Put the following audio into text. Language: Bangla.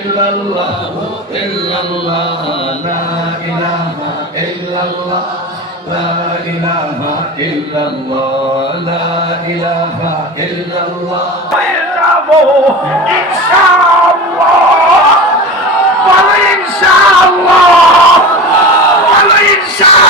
illallah illallah la ilaha illallah la ilaha illallah la ilaha illallah Inshallah, inshallah, inshallah.